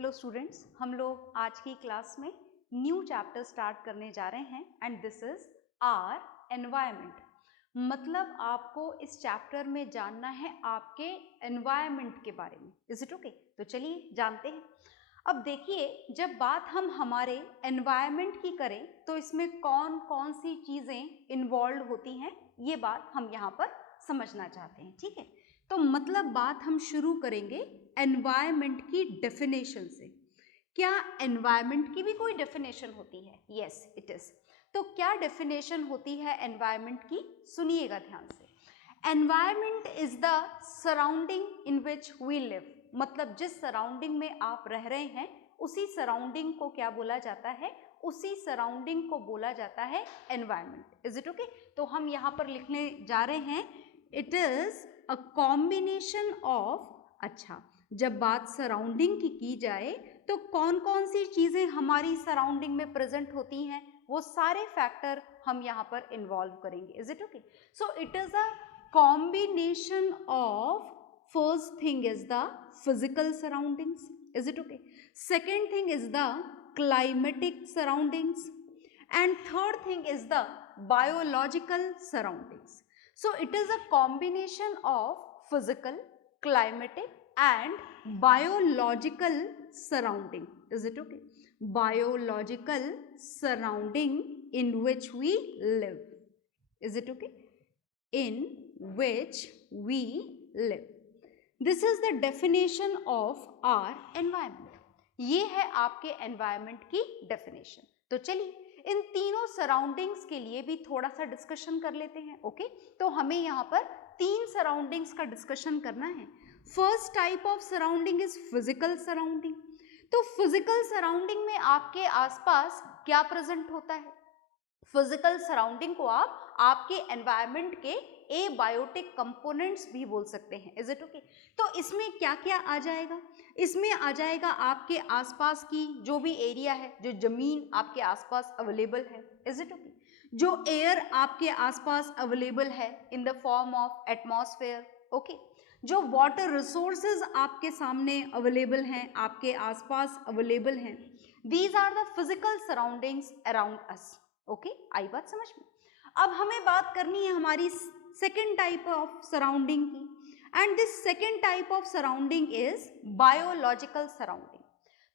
Hello students, हम लोग आज की क्लास में न्यू चैप्टर स्टार्ट करने जा रहे हैं and this is our environment. मतलब आपको इस चैप्टर में जानना है आपके एनवायरनमेंट के बारे में। Is it okay? तो चलिए जानते हैं। अब देखिए, जब बात हम हमारे एनवायरनमेंट की करें तो इसमें कौन कौन सी चीज़ें इन्वॉल्व होती हैं, ये बात हम यहाँ पर समझना चाहते हैं। ठीक है, तो मतलब बात हम शुरू करेंगे एनवायरनमेंट की डेफिनेशन से। क्या एनवायरनमेंट की भी कोई डेफिनेशन होती है? Yes it is. तो क्या डेफिनेशन होती है एनवायरनमेंट की? सुनिएगा ध्यान से। Environment is the surrounding in which we live. मतलब जिस सराउंडिंग में आप रह रहे हैं उसी सराउंडिंग को क्या बोला जाता है? उसी सराउंडिंग को बोला जाता है एनवायरनमेंट। Is it okay? तो हम यहाँ पर लिखने जा रहे हैं it is a combination of. अच्छा, जब बात सराउंडिंग की जाए तो कौन कौन सी चीजें हमारी सराउंडिंग में प्रेजेंट होती हैं, वो सारे फैक्टर हम यहाँ पर इन्वॉल्व करेंगे। Is it okay? So it is a combination of, first thing is the physical surroundings. Is it okay? Second thing is the climatic surroundings, and third thing is the biological surroundings. So it is a combination of physical, climatic and biological surrounding. Is it okay? Biological surrounding in which we live. Is it okay? In which we live. This is the definition of our environment. ये है आपके environment की definition. तो चलिए इन तीनों surroundings के लिए भी थोड़ा सा डिस्कशन कर लेते हैं। ओके, तो हमें यहाँ पर तीन सराउंडिंग्स का डिस्कशन करना है। First type of surrounding is physical surrounding. तो फिजिकल सराउंडिंग में आपके आसपास क्या प्रेजेंट होता है? फिजिकल सराउंडिंग को आप आपके एनवायरनमेंट के एबायोटिक कंपोनेंट्स भी बोल सकते हैं। Is it okay? तो इसमें क्या क्या आ जाएगा? इसमें आ जाएगा आपके आसपास की जो भी एरिया है, जो जमीन आपके आसपास अवेलेबल है। Is it okay? जो एयर आपके आसपास अवेलेबल है in the form of atmosphere. Okay, जो वाटर रिसोर्सेज आपके सामने अवेलेबल हैं, आपके आसपास अवेलेबल हैं। These are the physical surroundings around us. Okay, आई बात समझ में? अब हमें बात करनी है हमारी सेकेंड टाइप ऑफ सराउंडिंग की, and this second type of surrounding is biological surrounding.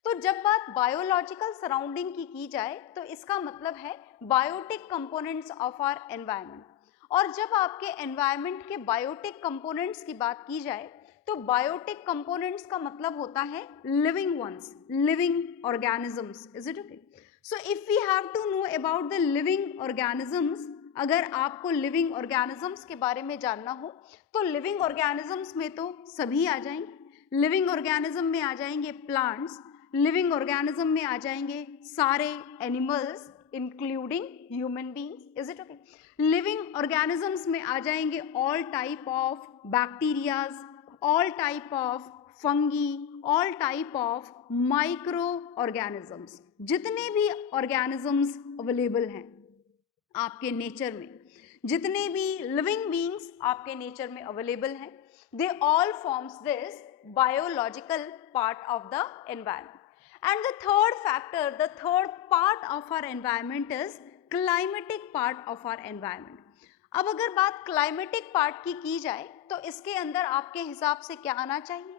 तो जब बात बायोलॉजिकल सराउंडिंग की जाए तो इसका मतलब है biotic components of our environment. और जब आपके एनवायरनमेंट के बायोटिक कंपोनेंट्स की बात की जाए तो बायोटिक कंपोनेंट्स का मतलब होता है living ones, living organisms. Is it okay? So if we have to know about the living organisms, अगर आपको लिविंग ऑर्गेनिजम्स के बारे में जानना हो तो लिविंग ऑर्गेनिजम्स में तो सभी आ जाएंगे। लिविंग ऑर्गेनिज्म में आ जाएंगे प्लांट्स, लिविंग ऑर्गेनिज्म में आ जाएंगे सारे animals including human beings. Is it okay? Living organisms में आ जाएंगे all type of bacterias, all type of fungi, all type of micro organisms. जितने भी ऑर्गेनिजम्स अवेलेबल हैं आपके नेचर में, जितने भी लिविंग बीइंग्स आपके नेचर में अवेलेबल हैं, they all forms this biological part of the environment. And the third factor, the third part of our environment is climatic part of our environment. अब अगर बात क्लाइमेटिक पार्ट की जाए तो इसके अंदर आपके हिसाब से क्या आना चाहिए?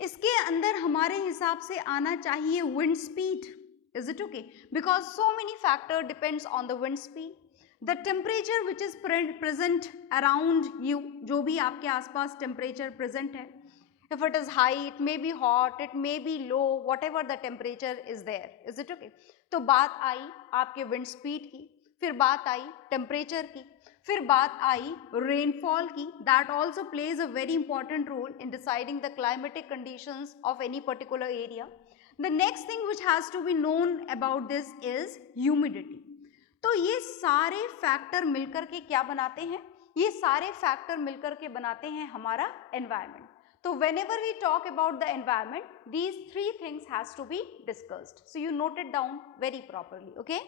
इसके अंदर हमारे हिसाब से आना चाहिए wind speed. Is it okay? Because so many factor depends on the wind speed, the temperature which is present around you, जो भी आपके आसपास टेम्परेचर प्रेजेंट है। If it is high, it may be hot, it may be low, whatever the temperature is there. Is it okay? तो बात आई आपके wind speed की, फिर बात आई टेम्परेचर की, फिर बात आई रेनफॉल की। That also plays a very important role in deciding the climatic conditions of any particular area. The next thing which has to be known about this is humidity. तो ये सारे फैक्टर मिलकर के क्या बनाते हैं? ये सारे फैक्टर मिलकर के बनाते हैं हमारा एनवायरनमेंट। तो whenever we talk about the environment, these three things has to be discussed. So you note it down very properly, okay?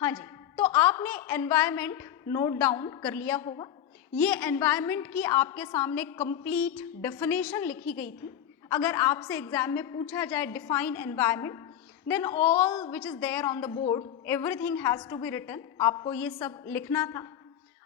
हाँ जी, तो आपने एनवायरनमेंट नोट डाउन कर लिया होगा। ये एनवायरनमेंट की आपके सामने कंप्लीट डेफिनेशन लिखी गई थी। अगर आपसे एग्जाम में पूछा जाए define environment, then all which is there on the board, everything has to be written. आपको ये सब लिखना था,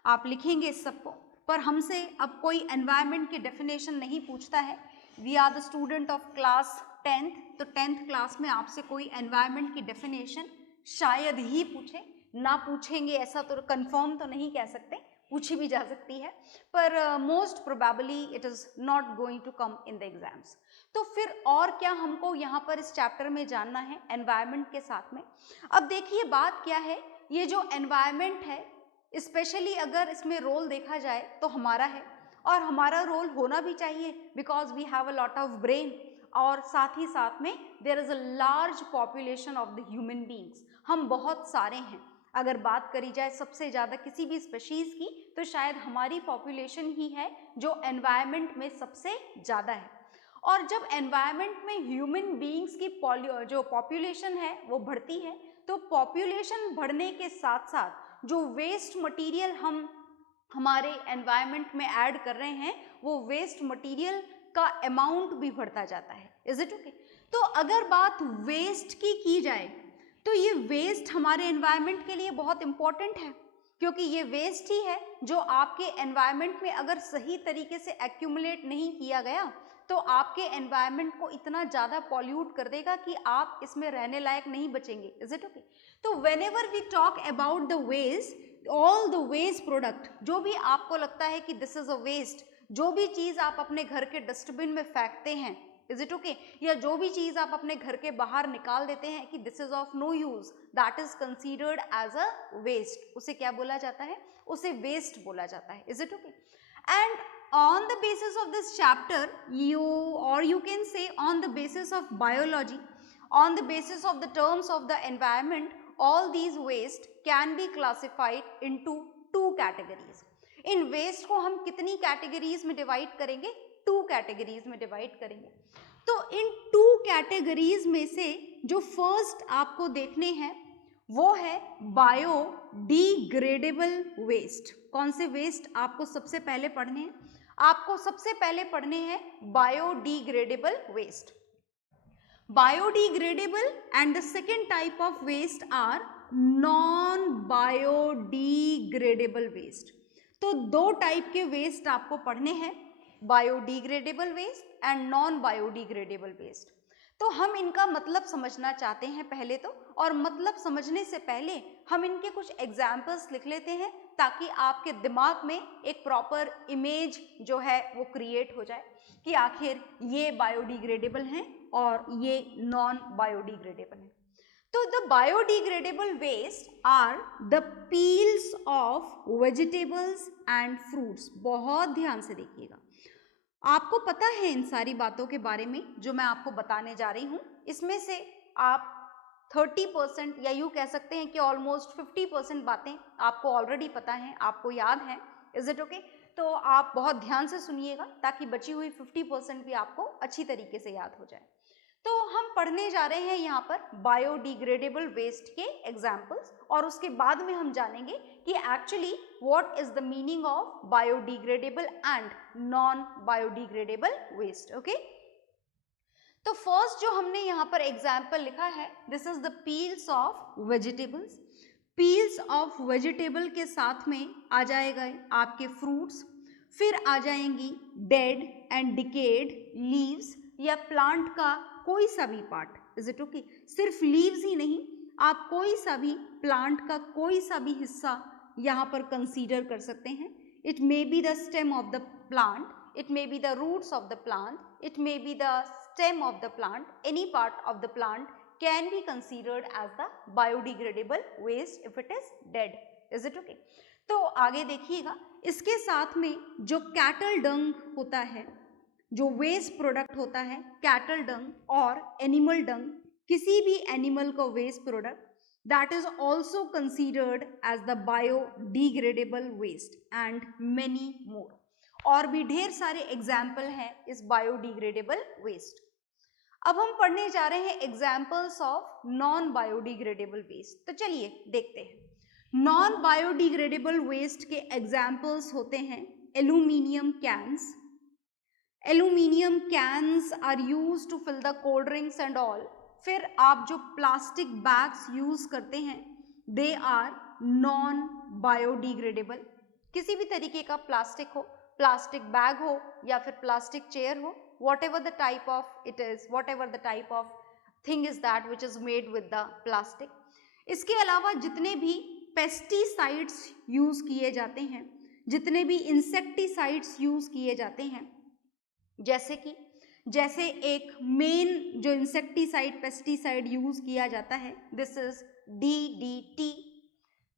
आप लिखेंगे इस सबको। पर हमसे अब कोई एनवायरनमेंट की डेफिनेशन नहीं पूछता है। We are the student of class 10th, तो 10th क्लास में आपसे कोई एनवायरनमेंट की डेफिनेशन शायद ही पूछे, ना पूछेंगे ऐसा तो कंफर्म तो नहीं कह सकते, पूछी भी जा सकती है, पर most probably it is not going to come in the exams. तो फिर और क्या हमको यहाँ पर इस चैप्टर में जानना है एनवायरनमेंट के साथ में। अब देखिए बात क्या है, ये जो एनवायरनमेंट है स्पेशली अगर इसमें रोल देखा जाए तो हमारा है, और हमारा रोल होना भी चाहिए because we have a lot of brain, और साथ ही साथ में there is a large population of the human beings. हम बहुत सारे हैं, अगर बात करी जाए सबसे ज़्यादा किसी भी स्पीशीज़ की तो शायद हमारी पॉपुलेशन ही है जो एनवायरनमेंट में सबसे ज़्यादा है। और जब एनवायरनमेंट में ह्यूमन बींग्स की जो पॉपुलेशन है वो बढ़ती है, तो पॉपुलेशन बढ़ने के साथ साथ जो वेस्ट मटेरियल हम हमारे एनवायरनमेंट में ऐड कर रहे हैं वो वेस्ट मटेरियल का अमाउंट भी बढ़ता जाता है। Is it okay? तो अगर बात वेस्ट की जाए तो ये वेस्ट हमारे एनवायरनमेंट के लिए बहुत इंपॉर्टेंट है, क्योंकि ये वेस्ट ही है जो आपके एनवायरनमेंट में अगर सही तरीके से एक्यूमुलेट नहीं किया गया तो आपके एनवायरनमेंट को इतना ज़्यादा पॉल्यूट कर देगा कि आप इसमें रहने लायक नहीं बचेंगे। Is it okay? तो whenever we talk about the waste, all the waste product, जो भी आपको लगता है कि दिस इज अ वेस्ट, जो भी चीज़ आप अपने घर के डस्टबिन में फेंकते हैं, इज इट ओके, या जो भी चीज़ आप अपने घर के बाहर निकाल देते हैं कि this is of no use, that is considered as a waste. उसे क्या बोला जाता है? उसे वेस्ट बोला जाता है। Is it okay? And on the basis of this chapter, you can say on the basis of biology, on the basis of the terms of the environment, all these waste can be classified into two categories. In waste को हम कितनी categories में divide करेंगे? two categories में divide करेंगे। तो इन two categories में से जो first आपको देखने हैं वो है बायोडिग्रेडेबल वेस्ट। कौन से वेस्ट आपको सबसे पहले पढ़ने हैं? आपको सबसे पहले पढ़ने हैं biodegradable waste. Biodegradable and the second type of waste are non biodegradable waste. तो दो टाइप के वेस्ट आपको पढ़ने हैं, biodegradable waste and non biodegradable waste. तो हम इनका मतलब समझना चाहते हैं पहले तो, और मतलब समझने से पहले हम इनके कुछ एग्जाम्पल्स लिख लेते हैं ताकि आपके दिमाग में एक प्रॉपर इमेज जो है वो क्रिएट हो जाए कि आखिर ये बायोडिग्रेडेबल हैं और ये नॉन बायोडिग्रेडेबल हैं। तो the biodegradable waste are the peels of vegetables and fruits. बहुत ध्यान से देखिएगा, आपको पता है इन सारी बातों के बारे में जो मैं आपको बताने जा रही हूँ, इसमें से आप 30% या यूँ कह सकते हैं कि ऑलमोस्ट 50% बातें आपको ऑलरेडी पता हैं, आपको याद हैं। Is it okay? तो आप बहुत ध्यान से सुनिएगा ताकि बची हुई 50% भी आपको अच्छी तरीके से याद हो जाए। तो हम पढ़ने जा रहे हैं यहाँ पर बायोडिग्रेडेबल वेस्ट के एग्जाम्पल्स, और उसके बाद में हम जानेंगे कि actually what is the meaning of biodegradable and non biodegradable waste. Okay, तो फर्स्ट जो हमने यहाँ पर एग्जाम्पल लिखा है, this is the peels of vegetables. Peels of vegetable के साथ में आ जाएगा आपके फ्रूट्स, फिर आ जाएंगी डेड एंड डिकेड लीव्स या प्लांट का कोई सा भी पार्ट। Is it okay? सिर्फ लीव्स ही नहीं, आप कोई सा भी प्लांट का कोई सा भी हिस्सा यहाँ पर कंसीडर कर सकते हैं। It may be the stem of the plant, it may be the roots of the plant, it may be the stem of the plant, any part of the plant can be considered as the biodegradable waste if it is dead. Is it okay? तो आगे देखिएगा, इसके साथ में जो cattle डंग होता है, जो वेस्ट प्रोडक्ट होता है, कैटल डंग और एनिमल डंग, किसी भी एनिमल का waste product, that is also considered as the biodegradable waste and many more. और भी ढेर सारे एग्जाम्पल हैं इस बायोडिग्रेडेबल वेस्ट। अब हम पढ़ने जा रहे हैं examples of non biodegradable waste. तो चलिए देखते हैं। नॉन बायोडिग्रेडेबल वेस्ट के एग्जाम्पल्स होते हैं aluminium cans. Aluminium cans are use to fill the cold drinks and all. फिर आप जो प्लास्टिक बैग्स यूज करते हैं दे आर नॉन बायोडिग्रेडेबल. किसी भी तरीके का प्लास्टिक हो, प्लास्टिक बैग हो या फिर प्लास्टिक चेयर हो, whatever the type of it is, whatever the type of thing is that which is made with the plastic. इसके अलावा जितने भी पेस्टिसाइड्स यूज किए जाते हैं, जितने भी इंसेक्टिसाइड्स यूज किए जाते हैं, जैसे एक मेन जो इंसेक्टिसाइड पेस्टिसाइड यूज किया जाता है, this is DDT.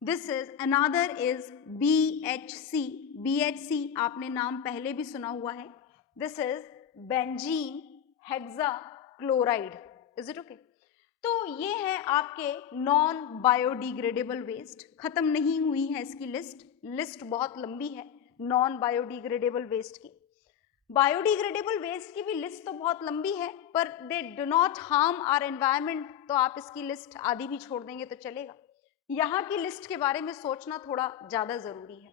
This is another is BHC. BHC आपने नाम पहले भी सुना हुआ है. This is benzene hexachloride. Is it okay? तो ये है आपके नॉन बायोडिग्रेडेबल वेस्ट. खत्म नहीं हुई है इसकी लिस्ट बहुत लंबी है नॉन बायोडिग्रेडेबल वेस्ट की. बायोडिग्रेडेबल वेस्ट की भी लिस्ट तो बहुत लंबी है, पर they do not harm our environment, तो आप इसकी लिस्ट आधी भी छोड़ देंगे तो चलेगा. यहाँ की लिस्ट के बारे में सोचना थोड़ा ज़्यादा ज़रूरी है.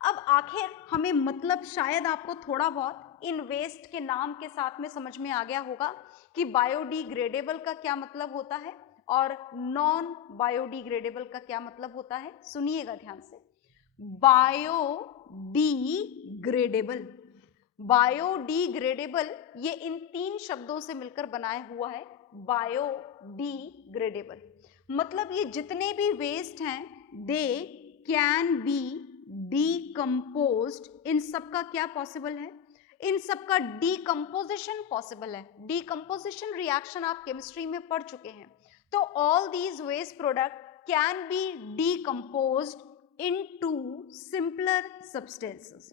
अब आखिर हमें मतलब शायद आपको थोड़ा बहुत इन वेस्ट के नाम के साथ में समझ में आ गया होगा कि बायोडिग्रेडेबल का क्या मतलब होता है और नॉन बायोडिग्रेडेबल का क्या मतलब होता है. सुनिएगा ध्यान से. बायोडिग्रेडेबल, बायोडिग्रेडेबल ये इन 3 शब्दों से मिलकर बनाया हुआ है. बायोडिग्रेडेबल मतलब ये जितने भी वेस्ट हैं दे कैन बी डीकम्पोज्ड. इन सब का क्या पॉसिबल है? इन सब का डीकम्पोजिशन पॉसिबल है. डीकम्पोजिशन रिएक्शन आप केमिस्ट्री में पढ़ चुके हैं. तो all these waste product can be decomposed into simpler substances.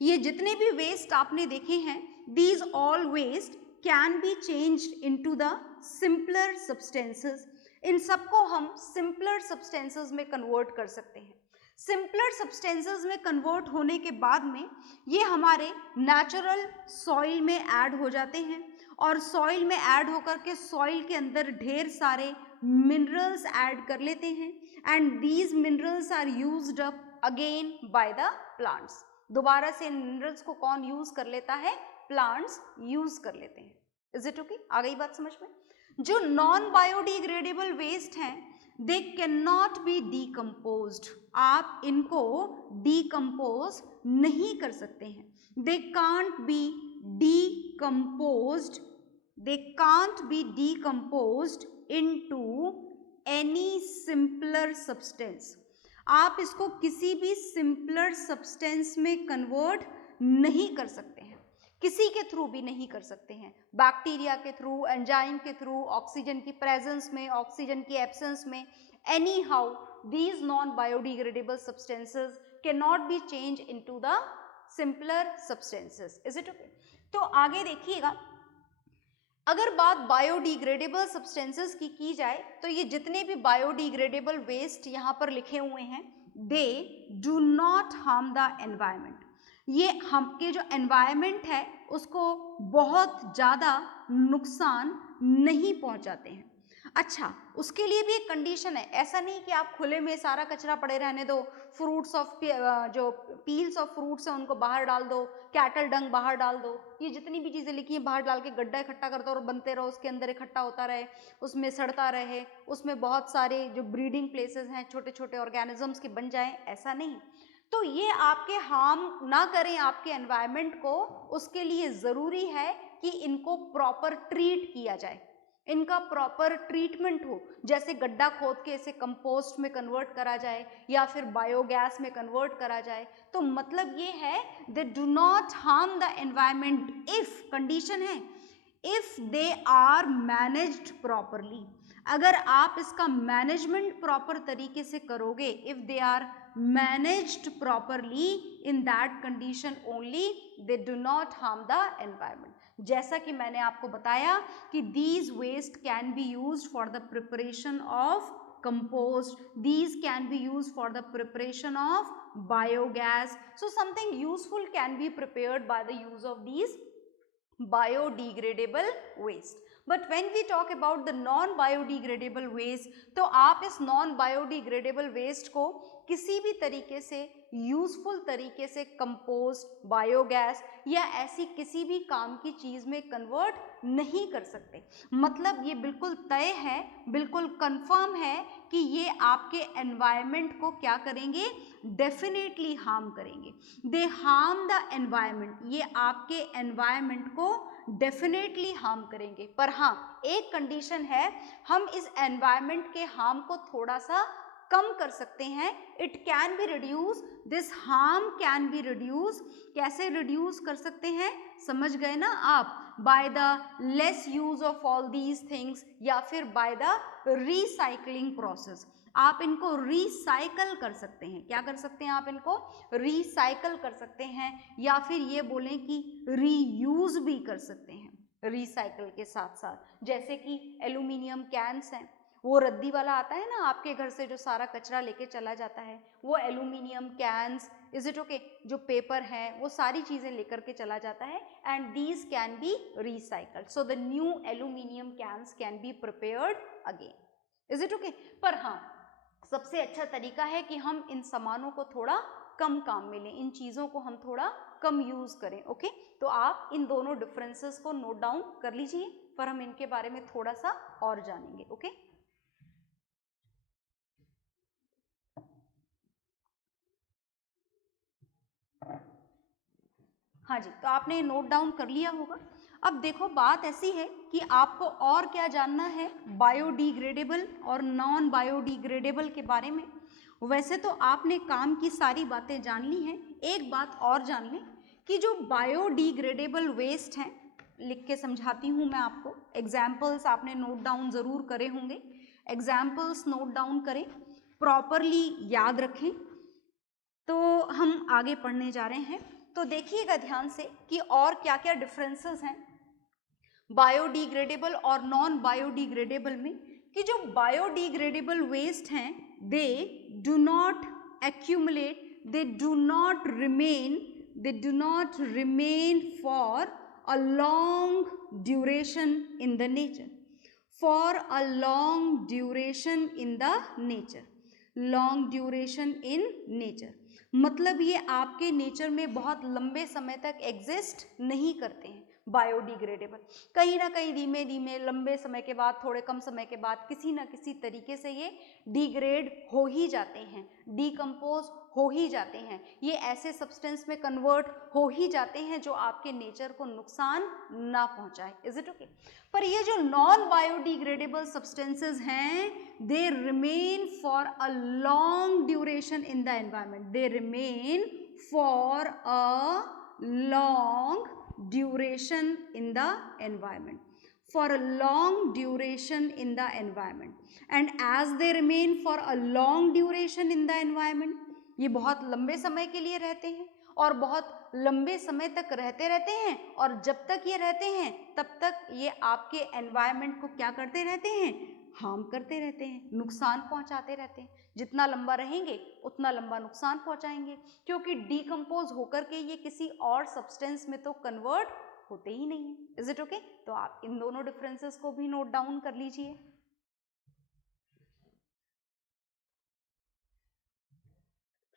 ये जितने भी वेस्ट आपने देखे हैं, these all waste can be changed into the simpler substances. इन सबको हम सिंपलर सब्सटेंसेस में कन्वर्ट कर सकते हैं. सिंपलर सब्सटेंसेस में कन्वर्ट होने के बाद में ये हमारे नेचुरल सॉइल में ऐड हो जाते हैं और सॉइल में ऐड होकर के सॉइल के अंदर ढेर सारे मिनरल्स ऐड कर लेते हैं and these minerals are used up again by the plants. दोबारा से इन मिनरल्स को कौन यूज कर लेता है? प्लांट्स यूज कर लेते हैं. Is it okay? आ गई बात समझ में? जो नॉन बायोडिग्रेडेबल वेस्ट हैं they can not be decomposed. आप इनको डीकम्पोज नहीं कर सकते हैं. They can't be decomposed, they can't be decomposed into any simpler substance. आप इसको किसी भी सिंपलर सब्सटेंस में कन्वर्ट नहीं कर सकते हैं, किसी के थ्रू भी नहीं कर सकते हैं. बैक्टीरिया के थ्रू, एंजाइम के थ्रू, ऑक्सीजन की प्रेजेंस में, ऑक्सीजन की एब्सेंस में, any how these non biodegradable substances cannot be changed into the simpler substances. Is it okay? तो आगे देखिएगा, अगर बात बायोडिग्रेडेबल सब्सटेंसेस की जाए तो ये जितने भी बायोडिग्रेडेबल वेस्ट यहाँ पर लिखे हुए हैं दे do not harm the environment. ये हमके जो एनवायरमेंट है उसको बहुत ज़्यादा नुकसान नहीं पहुँचाते हैं. अच्छा, उसके लिए भी एक कंडीशन है. ऐसा नहीं कि आप खुले में सारा कचरा पड़े रहने दो, फ्रूट्स ऑफ जो पील्स ऑफ फ्रूट्स हैं उनको बाहर डाल दो, कैटल डंग बाहर डाल दो, ये जितनी भी चीज़ें लिखी हैं बाहर डाल के गड्ढा इकट्ठा कर दो और बनते रहो, उसके अंदर इकट्ठा होता रहे, उसमें सड़ता रहे, उसमें बहुत सारे जो ब्रीडिंग प्लेसेस हैं छोटे छोटे ऑर्गेनिजम्स के बन जाएं. ऐसा नहीं. तो ये आपके हार्म ना करें आपके एनवायरनमेंट को, उसके लिए ज़रूरी है कि इनको प्रॉपर ट्रीट किया जाए, इनका प्रॉपर ट्रीटमेंट हो. जैसे गड्ढा खोद के इसे कंपोस्ट में कन्वर्ट करा जाए या फिर बायोगैस में कन्वर्ट करा जाए. तो मतलब ये है they do not harm the environment if, condition है, if they are managed properly. अगर आप इसका मैनेजमेंट प्रॉपर तरीके से करोगे, if they are managed properly, in that condition only they do not harm the environment. जैसा कि मैंने आपको बताया कि these waste can be used for the preparation of compost, these can be used for the preparation of biogas. So something useful can be prepared by the use of these biodegradable waste. But when we talk about the non biodegradable waste, तो आप इस non biodegradable waste को किसी भी तरीके से useful तरीके से कंपोस्ट, बायोगैस या ऐसी किसी भी काम की चीज में कन्वर्ट नहीं कर सकते। मतलब ये बिल्कुल तय है, बिल्कुल कंफर्म है कि ये आपके एनवायरनमेंट को क्या करेंगे, डेफिनेटली हार्म करेंगे। दे हार्म द एनवायरनमेंट, ये आपके एनवायरनमेंट को डेफिनेटली हार्म करेंगे। पर हाँ, एक कंडीशन है, हम इस एनवायरनमेंट के हार्म को थोड़ा सा कम कर सकते हैं। It can be reduce, this harm can be reduce. कैसे रिड्यूस कर सकते हैं, समझ गए ना आप, by the less use of all these things, या फिर बाय द रिसाइकलिंग प्रोसेस। आप इनको रिसाइकल कर सकते हैं। क्या कर सकते हैं आप इनको, रिसाइकल कर सकते हैं, या फिर ये बोलें कि रीयूज भी कर सकते हैं रिसाइकल के साथ साथ। जैसे कि एल्यूमिनियम कैंस हैं, वो रद्दी वाला आता है ना आपके घर से जो सारा कचरा लेके चला जाता है, वो aluminium cans, is it okay, जो पेपर है, वो सारी चीजें लेकर के चला जाता है, and these can be recycled. So the new aluminium cans can be prepared again, is it okay. पर हाँ, सबसे अच्छा तरीका है कि हम इन सामानों को थोड़ा कम काम में लें, इन चीजों को हम थोड़ा कम यूज करें। ओके, तो आप इन दोनों डिफरेंसेस को नोट डाउन कर लीजिए, पर हम इनके बारे में थोड़ा सा और जानेंगे। ओके, हाँ जी, तो आपने नोट डाउन कर लिया होगा। अब देखो, बात ऐसी है कि आपको और क्या जानना है बायोडिग्रेडेबल और नॉन बायोडिग्रेडेबल के बारे में। वैसे तो आपने काम की सारी बातें जान ली हैं, एक बात और जान लें कि जो बायोडिग्रेडेबल वेस्ट हैं, लिख के समझाती हूँ मैं आपको, एग्जाम्पल्स आपने नोट डाउन ज़रूर करे होंगे, एग्जाम्पल्स नोट डाउन करें, प्रॉपरली याद रखें। तो हम आगे पढ़ने जा रहे हैं, तो देखिएगा ध्यान से कि और क्या क्या डिफरेंसेस हैं बायोडिग्रेडेबल और नॉन बायोडिग्रेडेबल में। कि जो बायोडिग्रेडेबल वेस्ट हैं, दे do not accumulate, they do not remain for a long duration in the nature, for a long duration in the nature, long duration in nature, मतलब ये आपके nature में बहुत लंबे समय तक एग्जिस्ट नहीं करते हैं बायोडिग्रेडेबल। कहीं ना कहीं धीमे धीमे लंबे समय के बाद, थोड़े कम समय के बाद किसी ना किसी तरीके से ये डिग्रेड हो ही जाते हैं, डीकम्पोज हो ही जाते हैं, ये ऐसे सब्सटेंस में कन्वर्ट हो ही जाते हैं जो आपके नेचर को नुकसान ना पहुंचाए। Is it okay. पर ये जो नॉन बायोडिग्रेडेबल सब्सटेंसेस हैं, they remain for a long duration in the environment, they remain for a long duration in the environment, for a long duration in the environment, and as they remain for a long duration in the environment, ये बहुत लंबे समय के लिए रहते हैं और बहुत लंबे समय तक रहते हैं, और जब तक ये रहते हैं तब तक ये आपके एनवायरनमेंट को क्या करते रहते हैं, हार्म करते रहते हैं, नुकसान पहुंचाते रहते हैं। जितना लंबा रहेंगे उतना लंबा नुकसान पहुंचाएंगे, क्योंकि डीकम्पोज होकर के ये किसी और सब्सटेंस में तो कन्वर्ट होते ही नहीं है। Is it okay. तो आप इन दोनों डिफरेंसेस को भी नोट डाउन कर लीजिए।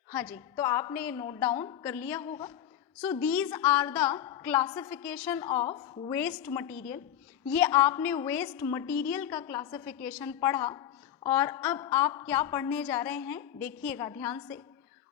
हाँ जी, तो आपने ये नोट डाउन कर लिया होगा। So these are the classification of waste material. ये आपने वेस्ट मटेरियल का क्लासिफिकेशन पढ़ा, और अब आप क्या पढ़ने जा रहे हैं, देखिएगा ध्यान से।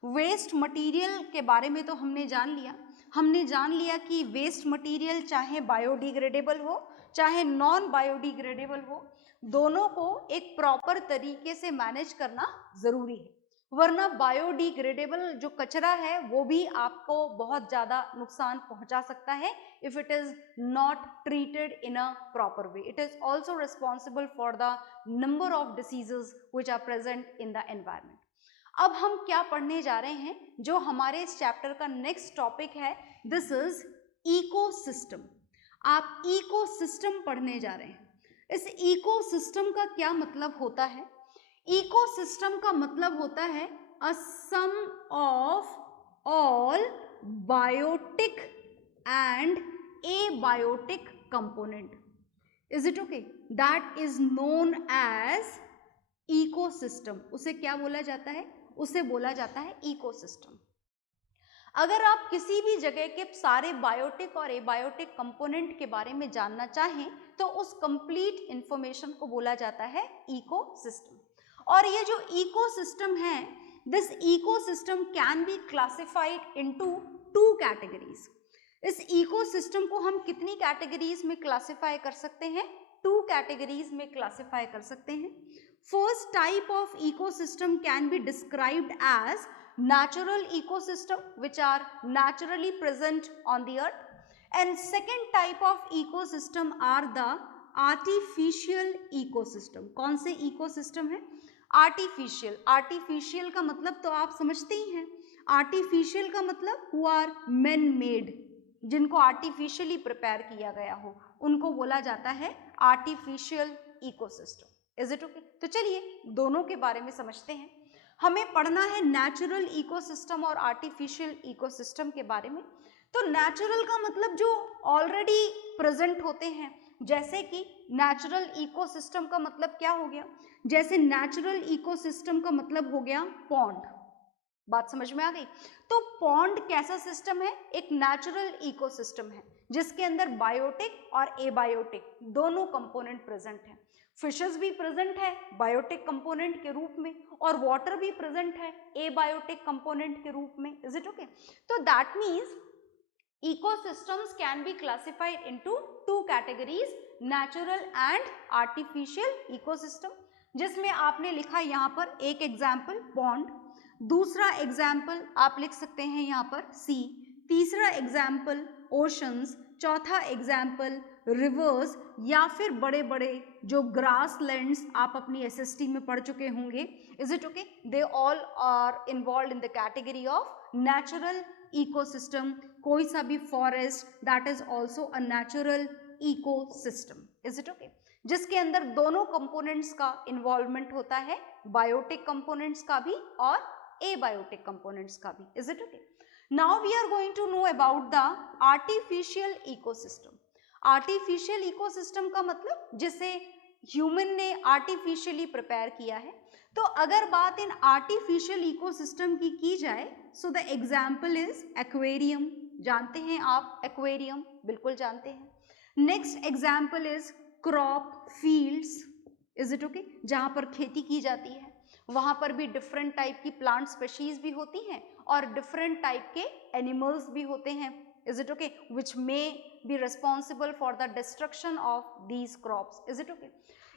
वेस्ट मटेरियल के बारे में तो हमने जान लिया कि वेस्ट मटेरियल चाहे बायोडिग्रेडेबल हो चाहे नॉन बायोडिग्रेडेबल हो, दोनों को एक प्रॉपर तरीके से मैनेज करना जरूरी है, वरना बायोडिग्रेडेबल जो कचरा है वो भी आपको बहुत ज़्यादा नुकसान पहुंचा सकता है if it is not treated in a proper way. It is also responsible for the number of diseases which are present in the environment. अब हम क्या पढ़ने जा रहे हैं, जो हमारे इस चैप्टर का नेक्स्ट टॉपिक है, दिस इज इकोसिस्टम। आप इकोसिस्टम पढ़ने जा रहे हैं। इस इकोसिस्टम का क्या मतलब होता है? इकोसिस्टम का मतलब होता है a sum of all biotic and abiotic component. Is it okay? That is known as ecosystem. उसे क्या बोला जाता है? उसे बोला जाता है इकोसिस्टम। अगर आप किसी भी जगह के सारे बायोटिक और एबायोटिक कंपोनेंट के बारे में जानना चाहें तो उस कंप्लीट इंफॉर्मेशन को बोला जाता है इकोसिस्टम। और ये जो इकोसिस्टम है, this ecosystem can be classified into 2 categories. इस इकोसिस्टम को हम कितनी कैटेगरीज में क्लासिफाई कर सकते हैं? 2 कैटेगरीज में क्लासिफाई कर सकते हैं। First type of ecosystem can be described as natural ecosystem which are naturally present on the earth, and second type of ecosystem are the artificial ecosystem। कौन से ecosystem है? artificial। artificial का मतलब तो आप समझते ही हैं, artificial का मतलब who are man made, जिनको artificially prepare किया गया हो उनको बोला जाता है artificial ecosystem। Is it okay? तो चलिए दोनों के बारे में समझते हैं। हमें पढ़ना है नेचुरल इकोसिस्टम और आर्टिफिशियल इकोसिस्टम के बारे में। तो नेचुरल का मतलब जो ऑलरेडी प्रेजेंट होते हैं, जैसे कि नेचुरल इकोसिस्टम का मतलब क्या हो गया? जैसे नेचुरल इकोसिस्टम का मतलब हो गया पॉन्ड। बात समझ में आ गई? तो पॉन्ड कैसा सिस्टम है? एक नेचुरल इकोसिस्टम है जिसके अंदर बायोटिक और एबायोटिक दोनों कंपोनेंट प्रेजेंट हैं। फिशेस भी प्रेजेंट है बायोटिक कंपोनेंट के रूप में और वाटर भी प्रेजेंट है एबायोटिक कंपोनेंट के रूप में। Is it okay? तो that means ecosystems can be classified into 2 categories, natural and artificial ecosystem, जिसमें आपने लिखा यहाँ पर एक एग्जाम्पल पॉन्ड, दूसरा एग्जाम्पल आप लिख सकते हैं यहाँ पर सी, तीसरा एग्जाम्पल ओशंस, चौथा एग्जाम्पल रिवर्स, या फिर बड़े बड़े जो ग्रास लैंड्स आप अपनी एसएसटी में पढ़ चुके होंगे। Is it okay? They all are involve in the category of natural ecosystem. कोई सा भी forest that is also a natural ecosystem. Is it okay? जिसके अंदर दोनों कंपोनेंट्स का इन्वॉल्वमेंट होता है, बायोटिक कंपोनेंट्स का भी और एबायोटिक कंपोनेंट्स का भी। Is it okay? Now we are going to know about the artificial ecosystem। Artificial ecosystem का मतलब जिसे ह्यूमन ने आर्टिफिशियली प्रिपेयर किया है। तो अगर बात इन आर्टिफिशियल इकोसिस्टम की जाए, so the example is aquarium. जानते हैं आप एक्वेरियम? बिल्कुल जानते हैं। Next example is crop fields. Is it okay? जहां पर खेती की जाती है वहां पर भी डिफरेंट टाइप की प्लांट स्पेशीज भी होती हैं और डिफरेंट टाइप के एनिमल्स भी होते हैं। Is it okay? Which may be responsible for the destruction of these crops. Is it okay?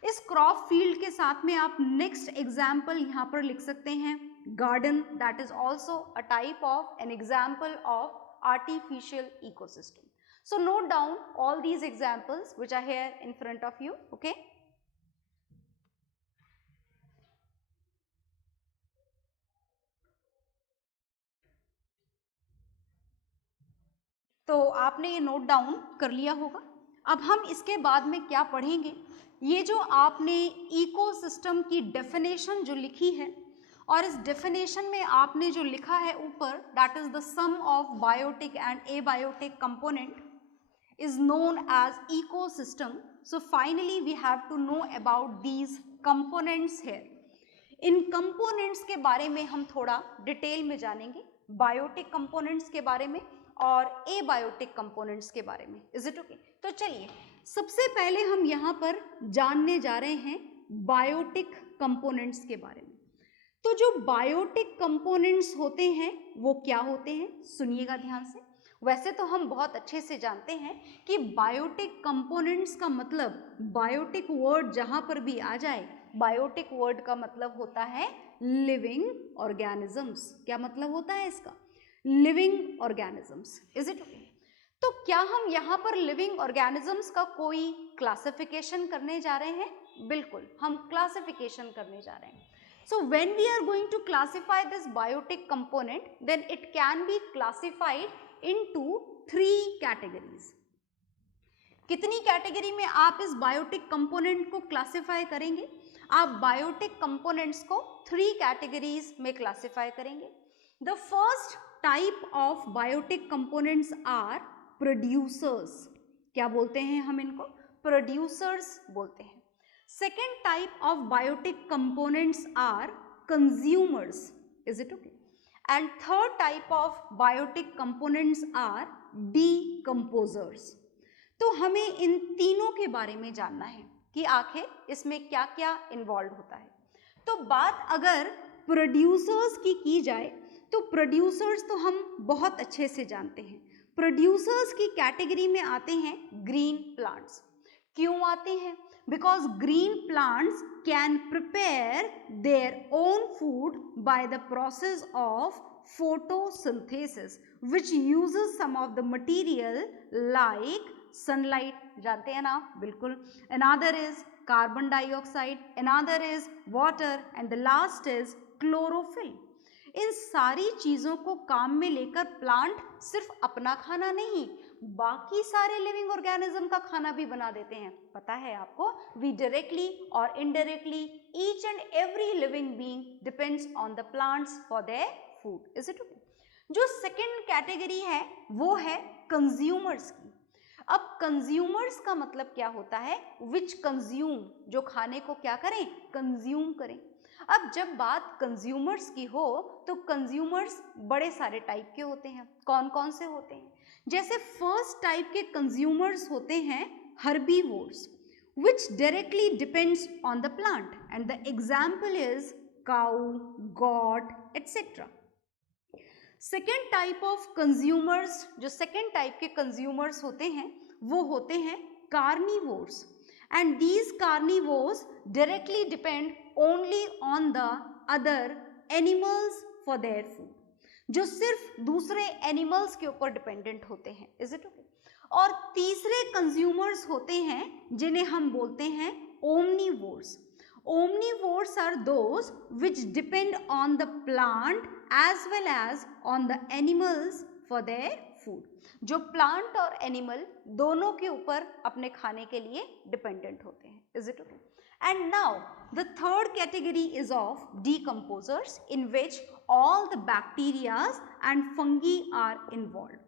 इस क्रॉप फील्ड के साथ में आप नेक्स्ट एग्जाम्पल यहाँ पर लिख सकते हैं garden, that is also a type of an example of artificial ecosystem. So note down all these examples which are here in front of you. Okay? तो आपने ये नोट डाउन कर लिया होगा। अब हम इसके बाद में क्या पढ़ेंगे, ये जो आपने इकोसिस्टम की डेफिनेशन जो लिखी है और इस डेफिनेशन में आपने जो लिखा है ऊपर, that is the sum of biotic and abiotic component is known as ecosystem. So finally we have to know about these components here. In components के बारे में हम थोड़ा डिटेल में जानेंगे, बायोटिक कंपोनेंट्स के बारे में और एबायोटिक कंपोनेंट्स के बारे में। Is it okay? तो चलिए सबसे पहले हम यहाँ पर जानने जा रहे हैं बायोटिक कंपोनेंट्स के बारे में। तो जो बायोटिक कंपोनेंट्स होते हैं वो क्या होते हैं, सुनिएगा ध्यान से। वैसे तो हम बहुत अच्छे से जानते हैं कि बायोटिक कंपोनेंट्स का मतलब, बायोटिक वर्ड जहां पर भी आ जाए, बायोटिक वर्ड का मतलब होता है लिविंग ऑर्गेनिजम्स। क्या मतलब होता है इसका? Living organisms. Is it okay? तो क्या हम यहाँ पर लिविंग ऑर्गेनिजम्स का कोई क्लासिफिकेशन करने जा रहे हैं? बिल्कुल, हम क्लासिफिकेशन करने जा रहे हैं। So when we are going to classify this biotic component, then it can be classified into 3 categories। कितनी कैटेगरी में आप इस बायोटिक कंपोनेंट को क्लासिफाई करेंगे? आप बायोटिक कंपोनेंट्स को 3 कैटेगरीज में क्लासिफाई करेंगे। The first type of biotic components are producers. क्या बोलते हैं हम इनको? प्रोड्यूसर्स बोलते हैं। Second type of biotic components are consumers. Is it okay? And third type of biotic components are decomposers. तो हमें इन तीनों के बारे में जानना है कि आखिर इसमें क्या क्या इन्वॉल्व होता है। तो बात अगर प्रोड्यूसर्स की जाए तो प्रोड्यूसर्स तो हम बहुत अच्छे से जानते हैं। प्रोड्यूसर्स की कैटेगरी में आते हैं ग्रीन प्लांट्स। क्यों आते हैं? Because green plants can prepare their own food by the process of photosynthesis which uses some of the material like sunlight, जानते हैं ना? बिल्कुल। Another is carbon dioxide, another is water and the last is chlorophyll. इन सारी चीजों को काम में लेकर प्लांट सिर्फ अपना खाना नहीं, बाकी सारे लिविंग ऑर्गेनिज्म का खाना भी बना देते हैं। पता है आपको? वी डायरेक्टली और indirectly each and every living being depends on the plants for their food. Is it okay? जो सेकंड कैटेगरी है वो है कंज्यूमर्स की। अब कंज्यूमर्स का मतलब क्या होता है? विच कंज्यूम, जो खाने को क्या करें? कंज्यूम करें। अब जब बात कंज्यूमर्स की हो तो कंज्यूमर्स बड़े सारे टाइप के होते हैं। कौन कौन से होते हैं? जैसे फर्स्ट टाइप के कंज्यूमर्स होते हैं herbivores which directly depends on the plant and the example is cow, goat, etc. Second type of consumers, जो सेकेंड टाइप के कंज्यूमर्स होते हैं वो होते हैं carnivores and these carnivores directly depend only on the other animals for their food, जो सिर्फ दूसरे एनिमल्स के ऊपर डिपेंडेंट होते हैं। Is it okay? और तीसरे कंज्यूमर्स होते हैं जिन्हें हम बोलते हैं omnivores. Omnivores are those which depend on the plant as well as on the animals for their food, जो प्लांट और एनिमल दोनों के ऊपर अपने खाने के लिए डिपेंडेंट होते हैं। Is it okay? And now the third category is of decomposers in which all the bacteria and fungi are involved,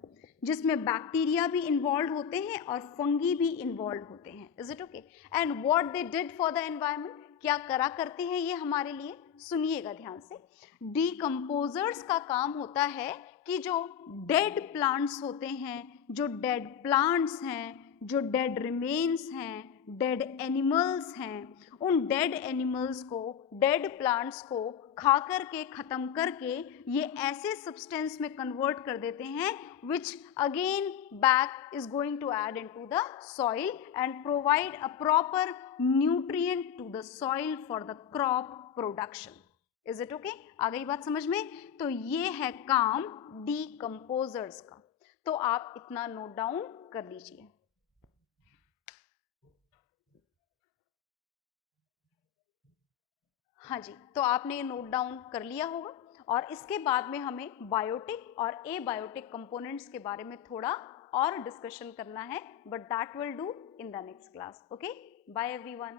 जिसमें बैक्टीरिया भी इन्वॉल्व होते हैं और फंगी भी इन्वॉल्व होते हैं। Is it okay? And what they did for the environment, क्या करा करते हैं ये हमारे लिए? सुनिएगा ध्यान से। डीकम्पोजर्स का काम होता है कि जो डेड प्लांट्स होते हैं, जो डेड प्लांट्स हैं, जो डेड रिमेन्स हैं, डेड एनिमल्स हैं, उन डेड एनिमल्स को, डेड प्लांट्स को खा करके खत्म करके ये ऐसे सब्सटेंस में कन्वर्ट कर देते हैं which again back is going to add into the soil and provide a proper nutrient to the soil for the crop production. Is it okay? आ गई बात समझ में? तो ये है काम डीकम्पोजर्स का। तो आप इतना नोट डाउन कर लीजिए। हाँ जी, तो आपने ये नोट डाउन कर लिया होगा और इसके बाद में हमें बायोटिक और एबायोटिक कंपोनेंट्स के बारे में थोड़ा और डिस्कशन करना है, but that will do in the next class. Okay, bye everyone.